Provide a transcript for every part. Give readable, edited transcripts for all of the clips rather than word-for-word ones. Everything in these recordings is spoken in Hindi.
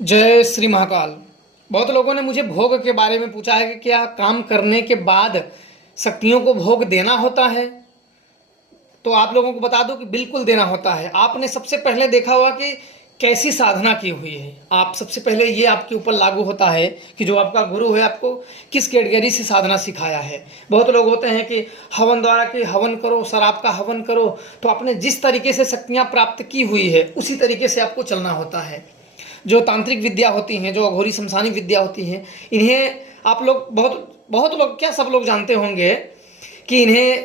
जय श्री महाकाल। बहुत लोगों ने मुझे भोग के बारे में पूछा है कि क्या काम करने के बाद शक्तियों को भोग देना होता है। तो आप लोगों को बता दूं कि बिल्कुल देना होता है। आपने सबसे पहले देखा होगा कि कैसी साधना की हुई है। आप सबसे पहले ये आपके ऊपर लागू होता है कि जो आपका गुरु है आपको किस कैटेगरी से साधना सिखाया है। बहुत लोग होते हैं कि हवन द्वारा कि हवन करो, शराब का हवन करो। तो आपने जिस तरीके से शक्तियाँ प्राप्त की हुई है उसी तरीके से आपको चलना होता है। जो तांत्रिक विद्या होती हैं, जो अघोरी शमशानी विद्या होती हैं, इन्हें आप लोग बहुत बहुत लोग क्या सब लोग जानते होंगे कि इन्हें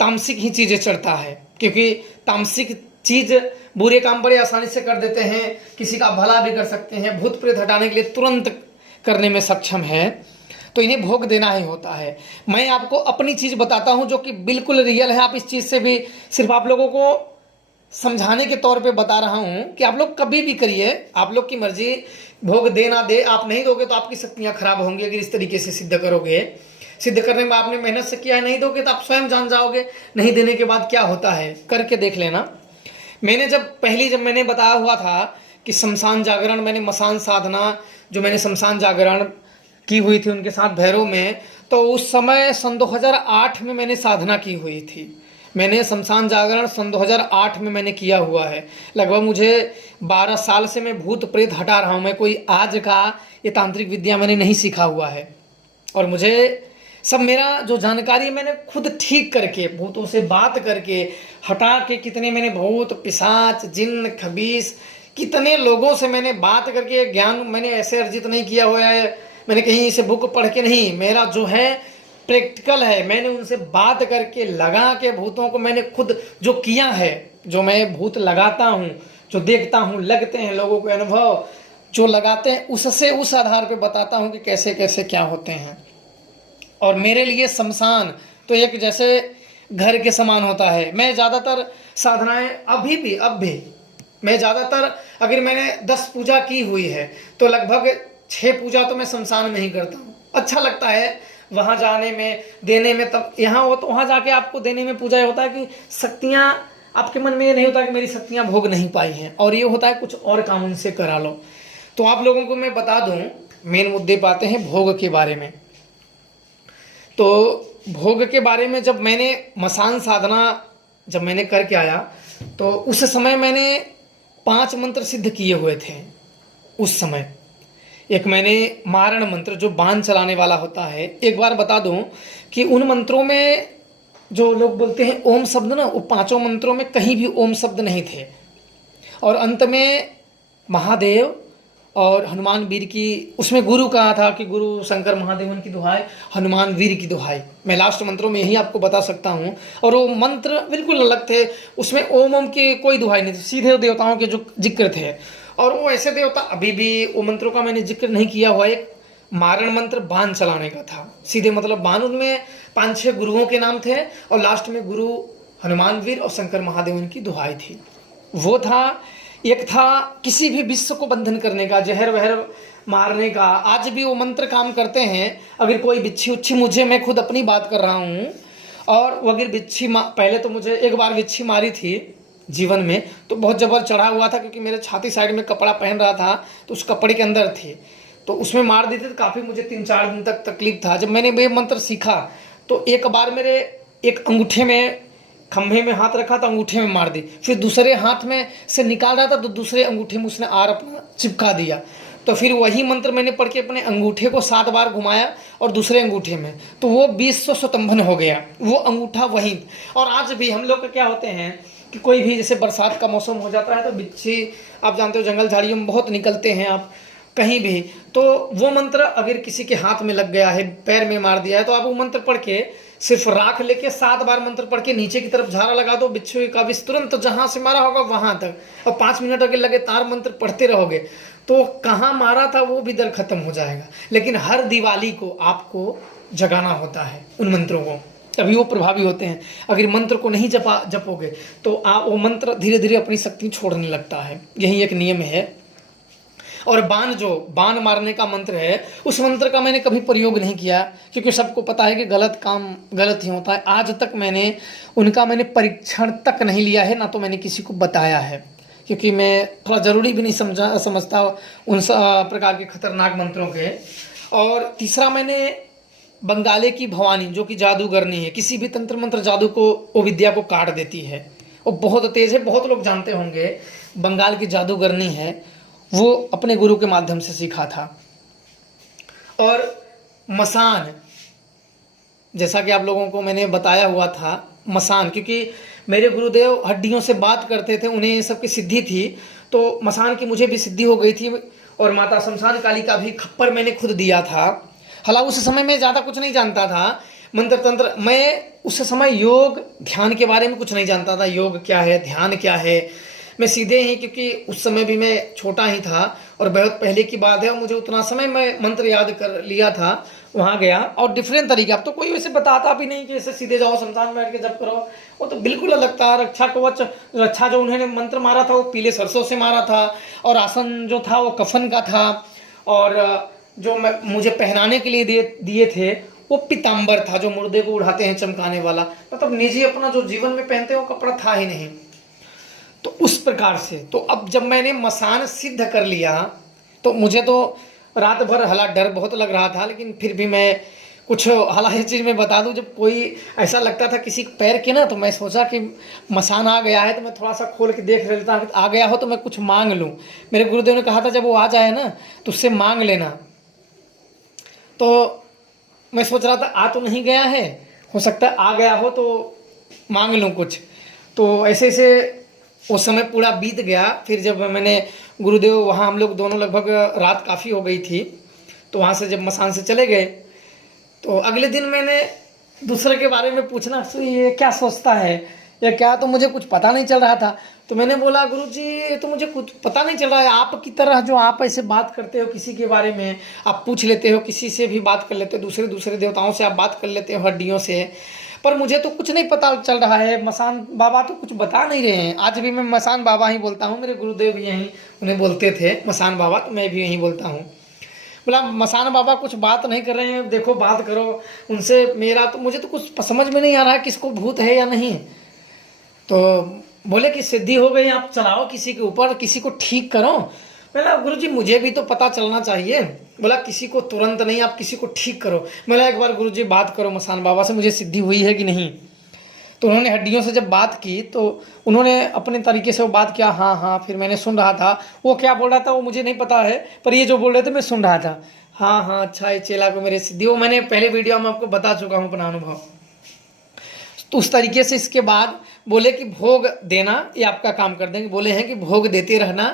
तामसिक ही चीज़ें चढ़ता है। क्योंकि तामसिक चीज़ बुरे काम बड़े आसानी से कर देते हैं, किसी का भला भी कर सकते हैं, भूत प्रेत हटाने के लिए तुरंत करने में सक्षम है। तो इन्हें भोग देना ही होता है। मैं आपको अपनी चीज़ बताता हूँ जो कि बिल्कुल रियल है। आप इस चीज़ से भी सिर्फ आप लोगों को समझाने के तौर पे बता रहा हूँ कि आप लोग कभी भी करिए, आप लोग की मर्जी, भोग दे ना दे। आप नहीं दोगे तो आपकी शक्तियाँ खराब होंगी। अगर इस तरीके से सिद्ध करोगे, सिद्ध करने में आपने मेहनत से किया है, नहीं दोगे तो आप स्वयं जान जाओगे नहीं देने के बाद क्या होता है। करके देख लेना। जब मैंने बताया हुआ था कि शमशान जागरण, मैंने मसान साधना जो मैंने शमशान जागरण की हुई थी उनके साथ भैरव में, तो उस समय सन 2008 में मैंने साधना की हुई थी। मैंने शमशान जागरण सन 2008 में मैंने किया हुआ है। लगभग मुझे 12 साल से मैं भूत प्रेत हटा रहा हूँ। मैं कोई आज का ये तांत्रिक विद्या मैंने नहीं सीखा हुआ है। और मुझे सब मेरा जो जानकारी मैंने खुद ठीक करके, भूतों से बात करके हटा के, कितने मैंने भूत पिशाच जिन्न खबीस कितने लोगों से मैंने बात करके ज्ञान मैंने ऐसे अर्जित नहीं किया हुआ है। मैंने कहीं इसे बुक पढ़ के नहीं, मेरा जो है प्रैक्टिकल है। मैंने उनसे बात करके लगा के भूतों को मैंने खुद जो किया है, जो मैं भूत लगाता हूँ, जो देखता हूँ, लगते हैं लोगों के अनुभव जो लगाते हैं, उससे उस आधार पे बताता हूँ कि कैसे कैसे क्या होते हैं। और मेरे लिए शमशान तो एक जैसे घर के समान होता है। मैं ज़्यादातर साधनाएं अब भी मैं ज़्यादातर, अगर मैंने 10 पूजा की हुई है तो लगभग 6 पूजा तो मैं शमशान में ही करता हूँ। अच्छा लगता है वहाँ जाने में, देने में। तब यहाँ हो तो वहाँ जाके आपको देने में पूजा होता है कि शक्तियाँ आपके मन में ये नहीं होता कि मेरी शक्तियाँ भोग नहीं पाई हैं, और ये होता है कुछ और काम उनसे करा लो। तो आप लोगों को मैं बता दूँ, मेन मुद्दे पे आते हैं भोग के बारे में। तो भोग के बारे में जब मैंने मसान साधना जब मैंने करके आया तो उस समय मैंने 5 मंत्र सिद्ध किए हुए थे। उस समय एक मैंने मारण मंत्र जो बाण चलाने वाला होता है, एक बार बता दूं कि उन मंत्रों में जो लोग बोलते हैं ओम शब्द ना, वो 5 मंत्रों में कहीं भी ओम शब्द नहीं थे। और अंत में महादेव और हनुमान वीर की, उसमें गुरु कहा था कि गुरु शंकर महादेवन की दुहाई, हनुमान वीर की दुहाई। मैं लास्ट मंत्रों में यही आपको बता सकता हूँ। और वो मंत्र बिल्कुल अलग थे, उसमें ओम ओम की कोई दुहाई नहीं थी, सीधे देवताओं के जो जिक्र थे। और वो ऐसे देवता, अभी भी वो मंत्रों का मैंने जिक्र नहीं किया हुआ। एक मारण मंत्र बाण चलाने का था, सीधे मतलब बाण, उनमें 5-6 गुरुओं के नाम थे और लास्ट में गुरु हनुमान वीर और शंकर महादेवन की दुहाई थी। वो था। एक था किसी भी विश्व को बंधन करने का, जहर वहर मारने का। आज भी वो मंत्र काम करते हैं। अगर कोई बिच्छी उच्छी, मुझे, मैं खुद अपनी बात कर रहा हूँ, और वो अगर बिच्छी पहले तो मुझे एक बार बिच्छी मारी थी जीवन में, तो बहुत जबर चढ़ा हुआ था क्योंकि मेरे छाती साइड में कपड़ा पहन रहा था तो उस कपड़े के अंदर थी, तो उसमें मार दी थी। तो काफ़ी मुझे 3-4 दिन तक तकलीफ था। जब मैंने ये मंत्र सीखा तो एक बार मेरे एक अंगूठे में, खम्भे में हाथ रखा तो अंगूठे में मार दी, फिर दूसरे हाथ में से निकाल रहा था तो दूसरे अंगूठे में उसने आर अपना चिपका दिया। तो फिर वही मंत्र मैंने पढ़ के अपने अंगूठे को 7 बार घुमाया और दूसरे अंगूठे में, तो वो 20 स्वतंभन हो गया, वो अंगूठा वहीं। और आज भी हम लोग का क्या होते हैं कि कोई भी जैसे बरसात का मौसम हो जाता है तो बिच्छी, आप जानते हो जंगल झाड़ियों में बहुत निकलते हैं आप कहीं भी, तो वो मंत्र अगर किसी के हाथ में लग गया है, पैर में मार दिया है, तो आप वो मंत्र पढ़ के सिर्फ राख लेके 7 बार मंत्र पढ़ के नीचे की तरफ झाड़ा लगा दो, बिच्छू का विष तुरंत जहां से मारा होगा वहां तक, और 5 मिनट अगर लगातार मंत्र पढ़ते रहोगे तो कहाँ मारा था वो भी दर्द खत्म हो जाएगा। लेकिन हर दिवाली को आपको जगाना होता है उन मंत्रों को, तभी वो प्रभावी होते हैं। अगर मंत्र को नहीं जपोगे तो आप वो मंत्र धीरे धीरे अपनी शक्ति छोड़ने लगता है। यही एक नियम है। और बाण, जो बाण मारने का मंत्र है, उस मंत्र का मैंने कभी प्रयोग नहीं किया क्योंकि सबको पता है कि गलत काम गलत ही होता है। आज तक मैंने परीक्षण तक नहीं लिया है, ना तो मैंने किसी को बताया है क्योंकि मैं थोड़ा ज़रूरी भी नहीं समझता उन प्रकार के खतरनाक मंत्रों के। और तीसरा मैंने बंगाली की भवानी जो कि जादूगरनी है, किसी भी तंत्र मंत्र जादू को वो विद्या को काट देती है, वो बहुत तेज है, बहुत लोग जानते होंगे। बंगाल की जादूगरनी है, वो अपने गुरु के माध्यम से सीखा था। और मसान, जैसा कि आप लोगों को मैंने बताया हुआ था, मसान, क्योंकि मेरे गुरुदेव हड्डियों से बात करते थे, उन्हें ये सब की सिद्धि थी, तो मसान की मुझे भी सिद्धि हो गई थी। और माता शमशान काली का भी खप्पर मैंने खुद दिया था। हालांकि उस समय मैं ज़्यादा कुछ नहीं जानता था मंत्र तंत्र, मैं उस समय योग ध्यान के बारे में कुछ नहीं जानता था, योग क्या है, ध्यान क्या है। मैं सीधे ही, क्योंकि उस समय भी मैं छोटा ही था और बहुत पहले की बात है, और मुझे उतना समय मैं मंत्र याद कर लिया था, वहाँ गया और डिफरेंट तरीके। अब तो कोई वैसे बताता भी नहीं कि ऐसे सीधे जाओ शमशान में बैठ के जब करो, वो तो बिल्कुल अलग था। रक्षा कवच, रक्षा जो उन्होंने मंत्र मारा था वो पीले सरसों से मारा था, और आसन जो था वो कफन का था, और जो मुझे पहनाने के लिए दिए थे वो पीताम्बर था, जो मुर्दे को उड़ाते हैं चमकाने वाला, मतलब निजी अपना जो जीवन में पहनते हैं वो कपड़ा था ही नहीं। तो उस प्रकार से, तो अब जब मैंने मसान सिद्ध कर लिया तो मुझे तो रात भर हला डर बहुत लग रहा था, लेकिन फिर भी मैं कुछ, हालांकि चीज़ मैं बता दूं, जब कोई ऐसा लगता था किसी पैर के ना, तो मैं सोचा कि मसान आ गया है, तो मैं थोड़ा सा खोल के देख लेता, आ गया हो तो मैं कुछ मांग लूं। मेरे गुरुदेव ने कहा था जब वो आ जाए ना तो उससे मांग लेना। तो मैं सोच रहा था आ तो नहीं गया है, हो सकता है आ गया हो तो मांग लूँ कुछ। तो ऐसे ऐसे उस समय पूरा बीत गया। फिर जब मैंने गुरुदेव, वहाँ हम लोग दोनों लगभग रात काफ़ी हो गई थी, तो वहाँ से जब मसान से चले गए, तो अगले दिन मैंने दूसरे के बारे में पूछना, ये क्या सोचता है या क्या, तो मुझे कुछ पता नहीं चल रहा था। तो मैंने बोला गुरुजी ये तो मुझे कुछ पता नहीं चल रहा है, आपकी तरह जो आप ऐसे बात करते हो किसी के बारे में, आप पूछ लेते हो, किसी से भी बात कर लेते हो, दूसरे दूसरे देवताओं से आप बात कर लेते हो हड्डियों से, पर मुझे तो कुछ नहीं पता चल रहा है। मसान बाबा तो कुछ बता नहीं रहे हैं। आज भी मैं मसान बाबा ही बोलता हूँ, मेरे गुरुदेव भी यहीं उन्हें बोलते थे मसान बाबा, तो मैं भी यहीं बोलता हूँ। बोला मसान बाबा कुछ बात नहीं कर रहे हैं, देखो बात करो उनसे, मेरा तो, मुझे तो कुछ समझ में नहीं आ रहा है किसको भूत है या नहीं। तो बोले कि सिद्धि हो गई, आप चलाओ किसी के ऊपर, किसी को ठीक करो। बोला गुरुजी मुझे भी तो पता चलना चाहिए। बोला किसी को तुरंत नहीं, आप किसी को ठीक करो। बोला एक बार गुरुजी बात करो मसान बाबा से, मुझे सिद्धि हुई है कि नहीं। तो उन्होंने हड्डियों से जब बात की तो उन्होंने अपने तरीके से वो बात किया, हाँ हाँ। फिर मैंने सुन रहा था, वो क्या बोल रहा था वो मुझे नहीं पता है, पर ये जो बोल रहे थे मैं सुन रहा था, हाँ हाँ अच्छा ये चेला को मेरे सिद्धि, वो मैंने पहले वीडियो में आपको बता चुका हूँ अपना अनुभव। तो उस तरीके से इसके बाद बोले कि भोग देना ये आपका काम कर देंगे, बोले हैं कि भोग देते रहना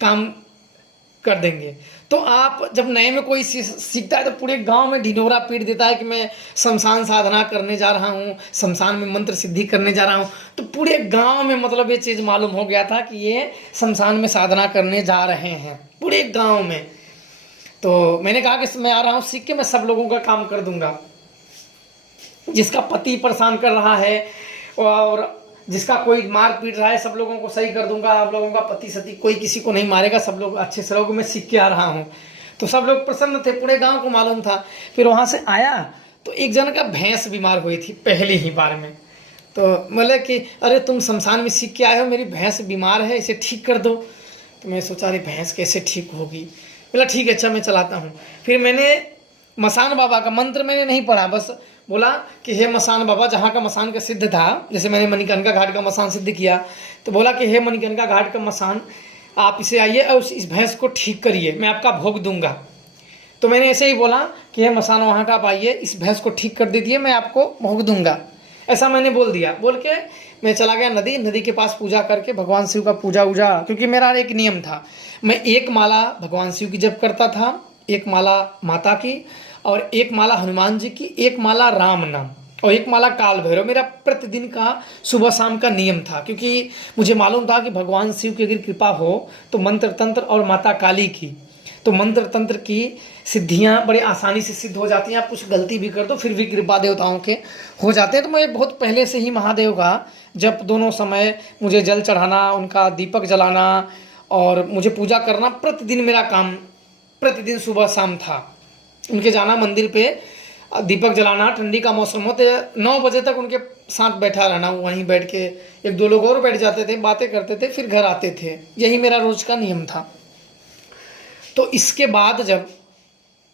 काम कर देंगे। तो आप जब नए में कोई सीखता है तो पूरे गांव में ढिढोरा पीट देता है कि मैं शमशान साधना करने जा रहा हूँ, शमशान में मंत्र सिद्धि करने जा रहा हूँ। तो पूरे गांव में मतलब ये चीज़ मालूम हो गया था कि ये शमशान में साधना करने जा रहे हैं पूरे गांव में। तो मैंने कहा कि मैं आ रहा हूँ सीख के, मैं सब लोगों का काम कर दूंगा। जिसका पति परेशान कर रहा है और जिसका कोई मार पीट रहा है, सब लोगों को सही कर दूंगा। आप लोगों का पति सती कोई किसी को नहीं मारेगा, सब लोग अच्छे से रहोगे, मैं सीख के आ रहा हूँ। तो सब लोग प्रसन्न थे, पूरे गांव को मालूम था। फिर वहाँ से आया तो एक जन का भैंस बीमार हुई थी पहली ही बार में। तो बोले कि अरे तुम शमशान में सीख के आए हो, मेरी भैंस बीमार है, इसे ठीक कर दो। तो मैं सोचा अरे भैंस कैसे ठीक होगी। बोला ठीक है अच्छा मैं चलाता हूँ। फिर मैंने मसान बाबा का मंत्र मैंने नहीं पढ़ा, बस बोला कि हे मसान बाबा, जहाँ का मसान का सिद्ध था, जैसे मैंने मणिकर्णिका घाट का मसान सिद्ध किया, तो बोला कि हे मणिकर्णिका घाट का मसान, आप इसे आइए और इस भैंस को ठीक करिए, मैं आपका भोग दूंगा। तो मैंने ऐसे ही बोला कि हे मसान वहाँ का आप आइए, इस भैंस को ठीक कर दीजिए, मैं आपको भोग दूंगा। ऐसा मैंने बोल दिया। बोल के मैं चला गया नदी के पास पूजा करके भगवान शिव का पूजा वूजा, क्योंकि मेरा एक नियम था, मैं एक माला भगवान शिव की जप करता था, एक माला माता की, और एक माला हनुमान जी की, एक माला राम नाम, और एक माला काल भैरव। मेरा प्रतिदिन का सुबह शाम का नियम था, क्योंकि मुझे मालूम था कि भगवान शिव की अगर कृपा हो तो मंत्र तंत्र, और माता काली की तो मंत्र तंत्र की सिद्धियां बड़े आसानी से सिद्ध हो जाती हैं। आप कुछ गलती भी कर दो फिर भी कृपा देवताओं के हो जाते हैं। तो मैं बहुत पहले से ही महादेव का जब दोनों समय, मुझे जल चढ़ाना, उनका दीपक जलाना और मुझे पूजा करना प्रतिदिन मेरा काम, प्रतिदिन सुबह शाम था। उनके जाना मंदिर पे, दीपक जलाना, ठंडी का मौसम हो तो 9 बजे तक उनके साथ बैठा रहना, वहीं बैठ के एक दो लोग और बैठ जाते थे, बातें करते थे, फिर घर आते थे। यही मेरा रोज़ का नियम था। तो इसके बाद जब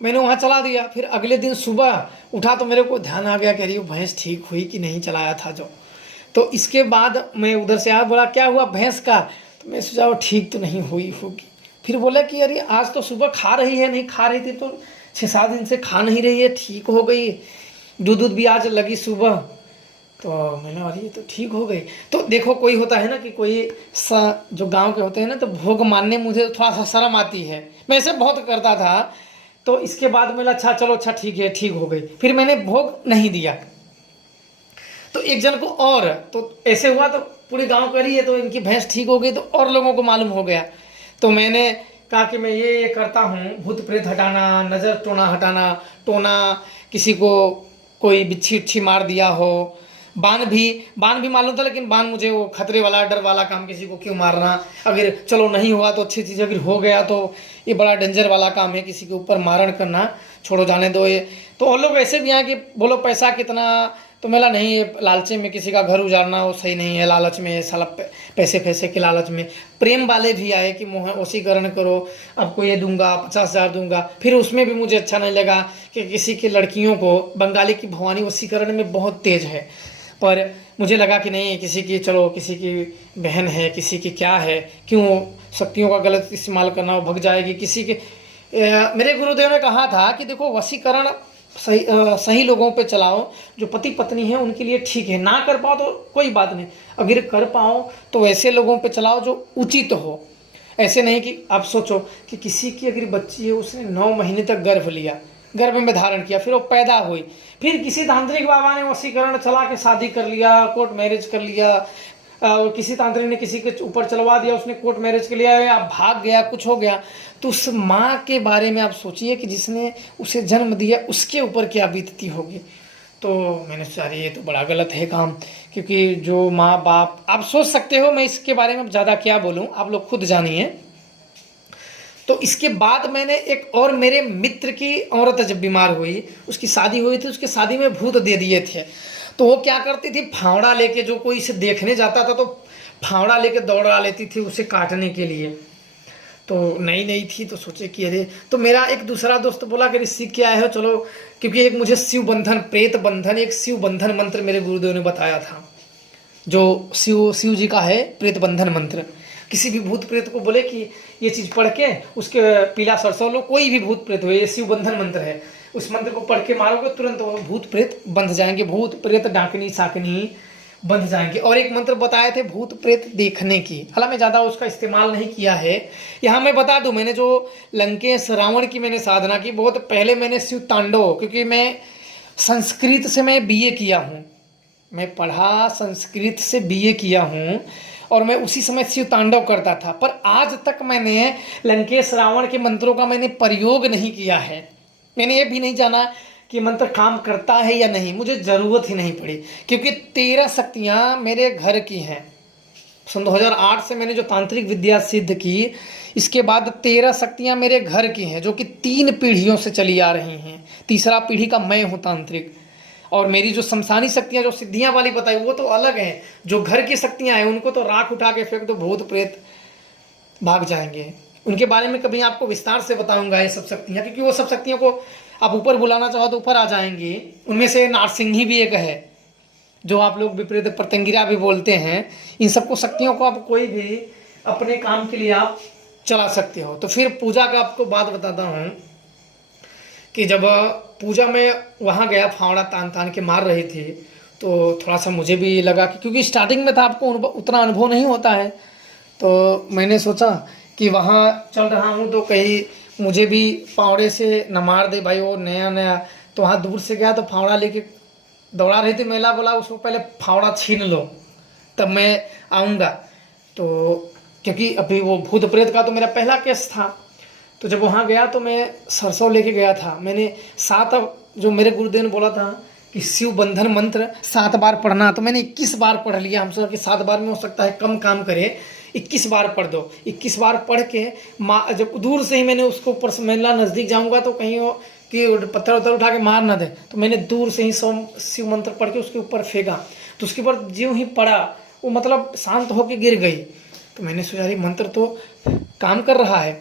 मैंने वहाँ चला दिया, फिर अगले दिन सुबह उठा तो मेरे को ध्यान आ गया कि अरे भैंस ठीक हुई कि नहीं, चलाया था जो। तो इसके बाद मैं उधर से आया, बोला क्या हुआ भैंस का, तो मैं सोचा वो ठीक तो नहीं हुई होगी। फिर बोला कि अरे आज तो सुबह खा रही है, नहीं खा रही थी तो 6-7 दिन से खा नहीं रही है, ठीक हो गई, दूध भी आज लगी सुबह। तो मैंने अरे ये तो ठीक हो गई। तो देखो कोई होता है ना कि कोई जो गांव के होते हैं ना, तो भोग मानने मुझे थोड़ा सा शर्म आती है, मैं ऐसे बहुत करता था। तो इसके बाद मैंने अच्छा चलो अच्छा ठीक है, ठीक हो गई, फिर मैंने भोग नहीं दिया। तो एक जन को और तो ऐसे हुआ, तो पूरे गांव कर रही है, तो इनकी भैंस ठीक हो गई, तो और लोगों को मालूम हो गया। तो मैंने कहा कि मैं ये करता हूँ, भूत प्रेत हटाना, नज़र टोना हटाना, टोना किसी को कोई बिच्छी उच्छी मार दिया हो, बाण भी मालूम था, लेकिन बाण मुझे वो खतरे वाला डर वाला काम, किसी को क्यों मारना, अगर चलो नहीं हुआ तो अच्छी चीज़, अगर हो गया तो ये बड़ा डेंजर वाला काम है, किसी के ऊपर मारण करना, छोड़ो जाने दो ये। तो और लोग ऐसे भी हैं कि बोलो पैसा कितना, तो मेरा नहीं, ये लालचे में किसी का घर उजाड़ना वो सही नहीं है, लालच में ये साला पैसे के लालच में। प्रेम वाले भी आए कि मोह वशीकरण करो, आपको ये दूंगा 50,000 दूंगा, फिर उसमें भी मुझे अच्छा नहीं लगा कि किसी की लड़कियों को, बंगाली की भवानी वशीकरण में बहुत तेज है, पर मुझे लगा कि नहीं, किसी की चलो किसी की बहन है, किसी की क्या है, क्यों शक्तियों का गलत इस्तेमाल करना, वो भग जाएगी किसी के। मेरे गुरुदेव ने कहा था कि देखो वशीकरण सही लोगों पे चलाओ, जो पति पत्नी है उनके लिए ठीक है, ना कर पाओ तो कोई बात नहीं, अगर कर पाओ तो ऐसे लोगों पे चलाओ जो उचित हो। ऐसे नहीं कि आप सोचो कि किसी की अगर बच्ची है, उसने 9 महीने तक गर्भ लिया, गर्भ में धारण किया, फिर वो पैदा हुई, फिर किसी तांत्रिक बाबा ने वशीकरण चला के शादी कर लिया, कोर्ट मैरिज कर लिया, किसी तांत्रिक ने किसी के ऊपर चलवा दिया, उसने कोर्ट मैरिज के लिया, या भाग गया, कुछ हो गया, तो उस माँ के बारे में आप सोचिए कि जिसने उसे जन्म दिया उसके ऊपर क्या बीतती होगी। तो मैंने सोचा ये तो बड़ा गलत है काम, क्योंकि जो माँ बाप, आप सोच सकते हो, मैं इसके बारे में ज़्यादा क्या बोलूँ, आप लोग खुद जानिए। तो इसके बाद मैंने एक और, मेरे मित्र की औरत जब बीमार हुई, उसकी शादी हुई थी, उसके शादी में भूत दे दिए थे। तो वो क्या करती थी, फावड़ा लेके, जो कोई इसे देखने जाता था तो फावड़ा लेके दौड़ा लेती थी उसे काटने के लिए। तो नई थी, तो सोचे कि अरे, तो मेरा एक दूसरा दोस्त बोला कि सीख के आए हो चलो, क्योंकि एक मुझे शिव बंधन, प्रेत बंधन, एक शिव बंधन मंत्र मेरे गुरुदेव ने बताया था, जो शिव जी का है, प्रेत बंधन मंत्र। किसी भी भूत प्रेत को बोले कि ये चीज़ पढ़ के उसके पीला सरसों लो, कोई भी भूत प्रेत हो, ये शिव बंधन मंत्र है, उस मंत्र को पढ़ के मारोगे तुरंत वो भूत प्रेत बंध जाएंगे, भूत प्रेत डाकनी साकनी बंध जाएंगे। और एक मंत्र बताए थे भूत प्रेत देखने की, हालांकि मैं ज़्यादा उसका इस्तेमाल नहीं किया है। यहाँ मैं बता दूं, मैंने जो लंकेश रावण की मैंने साधना की, बहुत पहले मैंने शिव तांडव, क्योंकि मैं संस्कृत से मैं BA किया हूँ, मैं पढ़ा संस्कृत से BA किया हूँ, और मैं उसी समय शिव तांडव करता था, पर आज तक मैंने लंकेश रावण के मंत्रों का मैंने प्रयोग नहीं किया है। मैंने ये भी नहीं जाना कि मंत्र काम करता है या नहीं, मुझे ज़रूरत ही नहीं पड़ी, क्योंकि 13 शक्तियाँ मेरे घर की हैं। सन 2008 से मैंने जो तांत्रिक विद्या सिद्ध की, इसके बाद 13 शक्तियाँ मेरे घर की हैं, जो कि 3 पीढ़ियों से चली आ रही हैं। तीसरा पीढ़ी का मैं हूँ तांत्रिक। और मेरी जो शमशानी शक्तियाँ, जो सिद्धियाँ वाली बताई, वो तो अलग हैं। जो घर की शक्तियाँ हैं उनको तो राख उठा के फेंक दो, भूत प्रेत भाग जाएंगे। उनके बारे में कभी आपको विस्तार से बताऊंगा ये सब शक्तियाँ, क्योंकि वो सब शक्तियों को आप ऊपर बुलाना चाहो तो ऊपर आ जाएंगी। उनमें से नारसिंही भी एक है, जो आप लोग विपरीत प्रत्यंगिरा भी बोलते हैं। इन सबको शक्तियों को आप कोई भी अपने काम के लिए आप चला सकते हो। तो फिर पूजा का आपको बात बताता हूँ कि जब पूजा में वहाँ गया, फावड़ा तान के मार रही थी, तो थोड़ा सा मुझे भी लगा कि, क्योंकि स्टार्टिंग में था, आपको उतना अनुभव नहीं होता है, तो मैंने सोचा कि वहाँ चल रहा हूँ तो कहीं मुझे भी फावड़े से न मार दे भाई, वो नया। तो वहाँ दूर से गया तो फावड़ा लेके दौड़ा रही थी महिला, बोला उसको पहले फावड़ा छीन लो तब मैं आऊँगा। तो क्योंकि अभी वो भूत प्रेत का तो मेरा पहला केस था, तो जब वहाँ गया तो मैं सरसों लेके गया था। मैंने 7, जो मेरे गुरुदेव ने बोला था कि शिव बंधन मंत्र 7 बार पढ़ना, तो मैंने 21 बार पढ़ लिया। हम सोचा कि 7 बार में हो सकता है कम काम करे, 21 बार पढ़ दो। 21 बार पढ़ के जब दूर से ही मैंने उसको ऊपर से, महिला नज़दीक जाऊँगा तो कहीं वो कि पत्थर उठा के मार ना दे, तो मैंने दूर से ही शिव मंत्र पढ़ के उसके ऊपर फेंका। तो उसके बाद ज्यों ही पड़ा वो मतलब शांत होकर गिर गई। तो मैंने सोचा अरे मंत्र तो काम कर रहा है।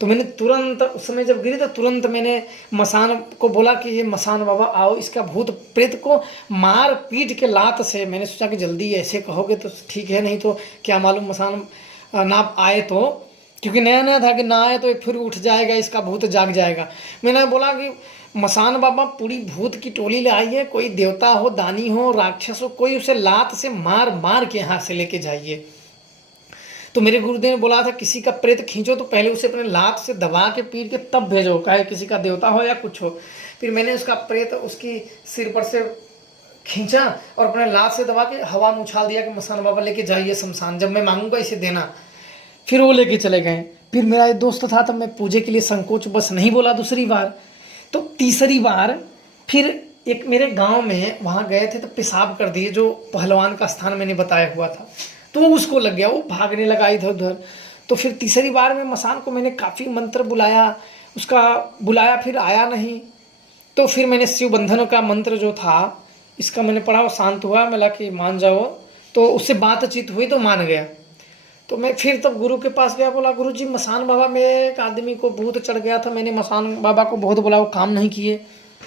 तो मैंने तुरंत उस समय जब गिरी तो तुरंत मैंने मसान को बोला कि ये मसान बाबा आओ, इसका भूत प्रेत को मार पीट के लात से। मैंने सोचा कि जल्दी ऐसे कहोगे तो ठीक है, नहीं तो क्या मालूम मसान ना आए तो, क्योंकि नया नया था कि ना आए तो फिर उठ जाएगा, इसका भूत जाग जाएगा। मैंने बोला कि मसान बाबा पूरी भूत की टोली ले आइए, कोई देवता हो, दानी हो, राक्षस हो, कोई उसे लात से मार मार के यहाँ से लेके जाइए। तो मेरे गुरुदेव ने बोला था किसी का प्रेत खींचो तो पहले उसे अपने लात से दबा के पीट के तब भेजो, चाहे किसी का देवता हो या कुछ हो। फिर मैंने उसका प्रेत उसकी सिर पर से खींचा और अपने लात से दबा के हवा में उछाल दिया कि मसान बाबा लेके जाइए शमशान, जब मैं मांगूंगा इसे देना। फिर वो लेके चले गए। फिर मेरा एक दोस्त था, तब मैं पूजे के लिए संकोच बस नहीं बोला दूसरी बार। तो तीसरी बार फिर एक मेरे गांव में वहाँ गए थे तो पेशाब कर दिए, जो पहलवान का स्थान मैंने बताया हुआ था, तो वो उसको लग गया, वो भागने लगा इधर उधर। तो फिर तीसरी बार में मसान को मैंने काफ़ी मंत्र बुलाया, उसका बुलाया फिर आया नहीं। तो फिर मैंने शिव बंधन का मंत्र जो था इसका मैंने पढ़ा, वो शांत हुआ, मिला कि मान जाओ। तो उससे बातचीत हुई तो मान गया। तो मैं फिर तब गुरु के पास गया, बोला गुरु जी मसान बाबा में एक आदमी को भूत चढ़ गया था, मैंने मसान बाबा को बहुत बोला, वो काम नहीं किए।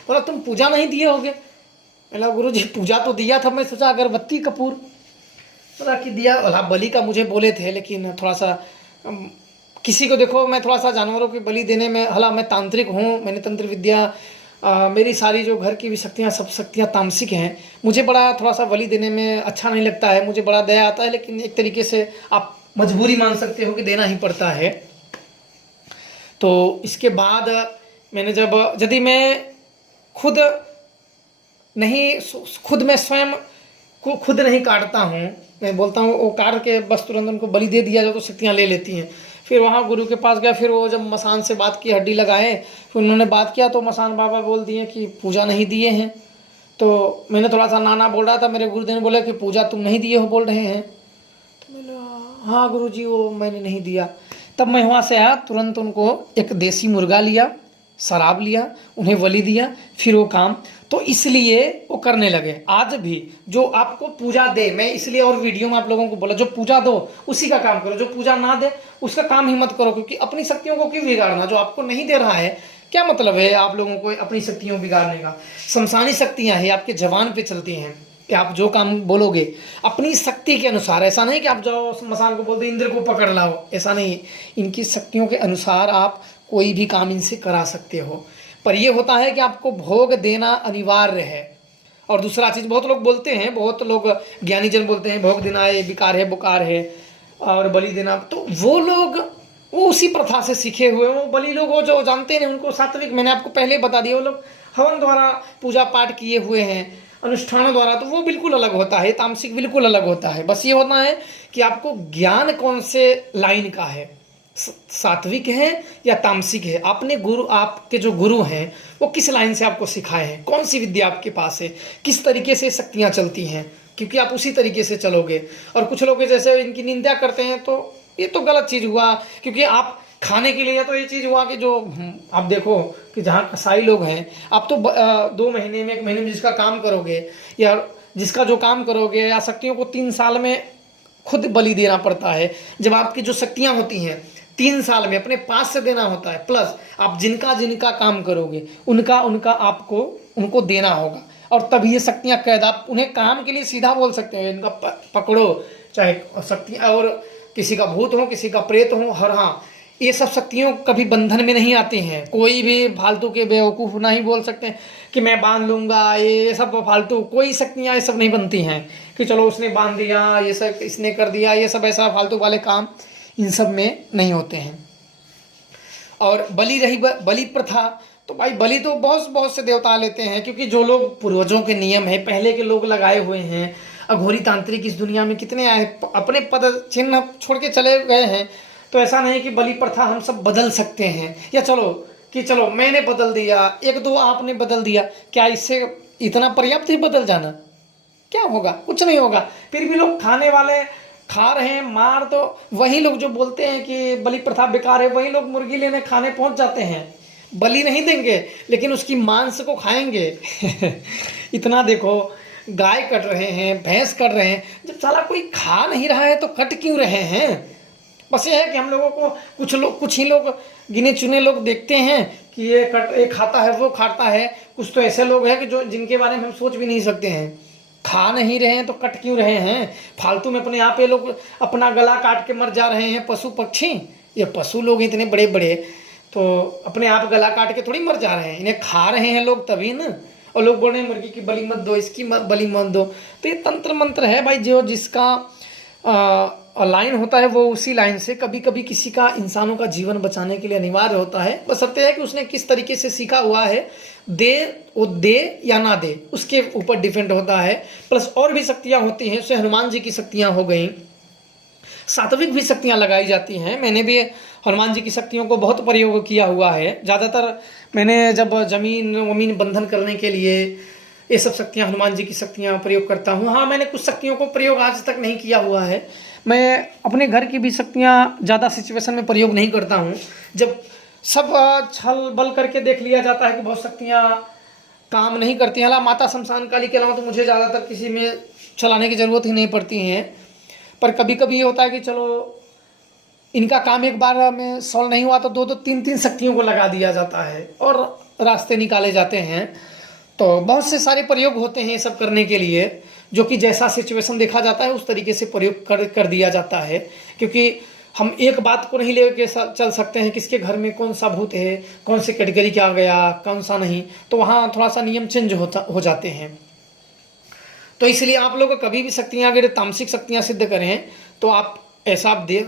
बोला तुम पूजा नहीं दिए होगे। बोला गुरु जी पूजा तो दिया था, मैं सोचा अगरबत्ती कपूर बोला कि दिया। बोला बलि का मुझे बोले थे, लेकिन थोड़ा सा किसी को देखो, मैं थोड़ा सा जानवरों की बलि देने में, हला मैं तांत्रिक हूँ, मैंने तंत्र विद्या, मेरी सारी जो घर की भी शक्तियाँ सब शक्तियाँ तामसिक हैं। मुझे बड़ा थोड़ा सा बलि देने में अच्छा नहीं लगता है, मुझे बड़ा दया आता है, लेकिन एक तरीके से आप मजबूरी मान सकते हो कि देना ही पड़ता है। तो इसके बाद मैंने जब यदि मैं खुद मैं स्वयं को खुद नहीं काटता हूँ, मैं बोलता हूँ वो काट के बस तुरंत उनको बलि दे दिया जाए तो शक्तियाँ ले लेती हैं। फिर वहाँ गुरु के पास गया, फिर वो जब मसान से बात की, हड्डी लगाए, फिर उन्होंने बात किया तो मसान बाबा बोल दिए कि पूजा नहीं दिए हैं। तो मैंने थोड़ा सा नाना बोल रहा था, मेरे गुरुदेव ने बोला कि पूजा तुम नहीं दिए हो बोल रहे हैं। तो मैंने हाँ गुरुजी वो मैंने नहीं दिया। तब मैं वहाँ से आया, तुरंत उनको एक देसी मुर्गा लिया, शराब लिया, उन्हें बलि दिया, फिर वो काम। तो इसलिए वो करने लगे। आज भी जो आपको पूजा दे, मैं इसलिए और वीडियो में आप लोगों को बोला, जो पूजा दो उसी का काम करो, जो पूजा ना दे उसका काम ही मत करो, क्योंकि अपनी शक्तियों को क्यों बिगाड़ना। जो आपको नहीं दे रहा है क्या मतलब है आप लोगों को अपनी शक्तियों बिगाड़ने का। शमशानी शक्तियाँ हैं, आपके जवान पे चलती हैं कि आप जो काम बोलोगे अपनी शक्ति के अनुसार, ऐसा नहीं कि आप जाओ मसान को बोल दो इंद्र को पकड़ लाओ, ऐसा नहीं। इनकी शक्तियों के अनुसार आप कोई भी काम इनसे करा सकते हो, पर ये होता है कि आपको भोग देना अनिवार्य है। और दूसरा चीज़ बहुत लोग बोलते हैं, बहुत लोग ज्ञानी जन बोलते हैं भोग देना ये विकार है, बुकार है, और बलि देना, तो वो लोग वो उसी प्रथा से सीखे हुए, वो बलि लोग वो जो जानते हैं उनको सात्विक, मैंने आपको पहले बता दिया, वो लोग हवन द्वारा पूजा पाठ किए हुए हैं, अनुष्ठानों द्वारा, तो वो बिल्कुल अलग होता है, तामसिक बिल्कुल अलग होता है। बस ये होता है कि आपको ज्ञान कौन से लाइन का है, सात्विक है या तामसिक है। आपने गुरु, आपके जो गुरु हैं वो किस लाइन से आपको सिखाए हैं, कौन सी विद्या आपके पास है, किस तरीके से शक्तियाँ चलती हैं, क्योंकि आप उसी तरीके से चलोगे। और कुछ लोग जैसे इनकी निंदा करते हैं तो ये तो गलत चीज़ हुआ, क्योंकि आप खाने के लिए तो ये चीज़ हुआ कि जो आप देखो कि जहाँ कसाई लोग हैं, आप तो 2 महीने में 1 महीने में जिसका काम करोगे या जिसका जो काम करोगे या शक्तियों को 3 साल में खुद बलि देना पड़ता है। जब आपकी जो शक्तियाँ होती हैं 3 साल में अपने पास से देना होता है, प्लस आप जिनका जिनका काम करोगे उनका उनका आपको उनको देना होगा, और तभी ये शक्तियाँ कैद, आप उन्हें काम के लिए सीधा बोल सकते हैं इनका पकड़ो, चाहे शक्तियाँ और किसी का भूत हो किसी का प्रेत हो। और हाँ, ये सब शक्तियों कभी बंधन में नहीं आती हैं। कोई भी फालतू के बेवकूफ़ नहीं बोल सकते कि मैं बांध लूँगा, ये सब फालतू, कोई शक्तियाँ ये सब नहीं बनती हैं कि चलो उसने बांध दिया, ये सब इसने कर दिया, ये सब ऐसा फालतू वाले काम इन सब में नहीं होते हैं। और बलि रही बलि प्रथा, तो भाई बलि तो बहुत से देवता लेते हैं, क्योंकि जो लोग पूर्वजों के नियम है, पहले के लोग लगाए हुए हैं। अघोरी तांत्रिक इस दुनिया में कितने आए, अपने पद चिन्ह छोड़ के चले गए हैं। तो ऐसा नहीं कि बलि प्रथा हम सब बदल सकते हैं, या चलो मैंने बदल दिया, 1-2 आपने बदल दिया, क्या इससे इतना पर्याप्त ही बदल जाना? क्या होगा? कुछ नहीं होगा। फिर भी लोग खाने वाले खा रहे हैं मार, तो वही लोग जो बोलते हैं कि बलि प्रथा बेकार है, वही लोग मुर्गी लेने खाने पहुंच जाते हैं। बलि नहीं देंगे लेकिन उसकी मांस को खाएंगे। इतना देखो, गाय कट रहे हैं, भैंस कट रहे हैं, जब साला कोई खा नहीं रहा है तो कट क्यों रहे हैं? बस ये है कि हम लोगों को कुछ ही लोग गिने चुने लोग देखते हैं कि ये खाता है, वो खाता है। कुछ तो ऐसे लोग हैं कि जो जिनके बारे में हम सोच भी नहीं सकते हैं। खा नहीं रहे हैं तो कट क्यों रहे हैं? फालतू में अपने आप ये लोग अपना गला काट के मर जा रहे हैं। पशु पक्षी, ये पशु लोग इतने बड़े बड़े तो अपने आप गला काट के थोड़ी मर जा रहे हैं, इन्हें खा रहे हैं लोग तभी ना। और लोग बोल रहे हैं मुर्गी की बलि मत दो, इसकी बलि मत दो। तो ये तंत्र मंत्र है भाई, जो जिसका लाइन होता है वो उसी लाइन से कभी कभी किसी का इंसानों का जीवन बचाने के लिए अनिवार्य होता है। बस सत्य है कि उसने किस तरीके से सीखा हुआ है, वो दे या ना दे उसके ऊपर डिपेंड होता है। प्लस और भी शक्तियाँ होती हैं, जैसे हनुमान जी की शक्तियाँ हो गई, सात्विक भी शक्तियाँ लगाई जाती हैं। मैंने भी हनुमान जी की शक्तियों को बहुत प्रयोग किया हुआ है। ज़्यादातर मैंने जब जमीन बंधन करने के लिए ये सब शक्तियाँ, हनुमान जी की शक्तियाँ प्रयोग करता हूँ। हाँ, मैंने कुछ शक्तियों को प्रयोग आज तक नहीं किया हुआ है। मैं अपने घर की भी शक्तियाँ ज़्यादा सिचुएशन में प्रयोग नहीं करता हूँ। जब सब छल बल करके देख लिया जाता है कि बहुत शक्तियाँ काम नहीं करती हैं। हालांकि माता शमशान काली के अलावा तो मुझे ज़्यादातर किसी में चलाने की ज़रूरत ही नहीं पड़ती है। पर कभी कभी ये होता है कि चलो इनका काम एक बार में सॉल्व नहीं हुआ तो दो तीन शक्तियों को लगा दिया जाता है और रास्ते निकाले जाते हैं। तो बहुत से सारे प्रयोग होते हैं ये सब करने के लिए, जो कि जैसा सिचुएशन देखा जाता है उस तरीके से प्रयोग कर दिया जाता है। क्योंकि हम एक बात को नहीं लेके चल सकते हैं किसके घर में कौन सा भूत है, कौन से कैटेगरी का आ गया, कौन सा नहीं, तो वहाँ थोड़ा सा नियम चेंज हो जाते हैं। तो इसलिए आप लोग कभी भी शक्तियाँ, अगर तामसिक शक्तियाँ सिद्ध करें तो आप ऐसा आप दे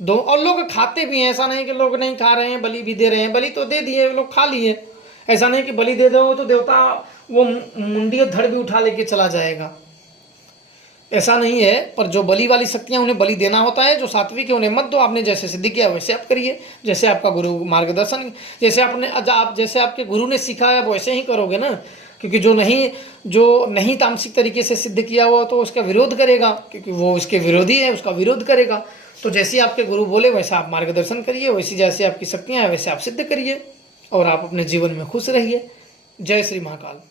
दो। और लोग खाते भी हैं, ऐसा नहीं कि लोग नहीं खा रहे हैं, बलि भी दे रहे हैं। बलि तो दे दिए, लोग खा लिए। ऐसा नहीं कि बलि दे दो तो देवता वो मुंडी और धड़ भी उठा लेके चला जाएगा, ऐसा नहीं है। पर जो बलि वाली शक्तियाँ उन्हें बलि देना होता है, जो सात्विक है उन्हें मत दो। आपने जैसे सिद्ध किया वैसे आप करिए, जैसे आपका गुरु मार्गदर्शन, जैसे आपके गुरु ने सिखाया वैसे ही करोगे ना। क्योंकि जो नहीं तामसिक तरीके से सिद्ध किया हुआ तो उसका विरोध करेगा, क्योंकि वो उसके विरोधी है, उसका विरोध करेगा। तो जैसे आपके गुरु बोले वैसा आप मार्गदर्शन करिए, वैसी जैसे आपकी शक्तियाँ हैं वैसे आप सिद्ध करिए और आप अपने जीवन में खुश रहिए। जय श्री महाकाल।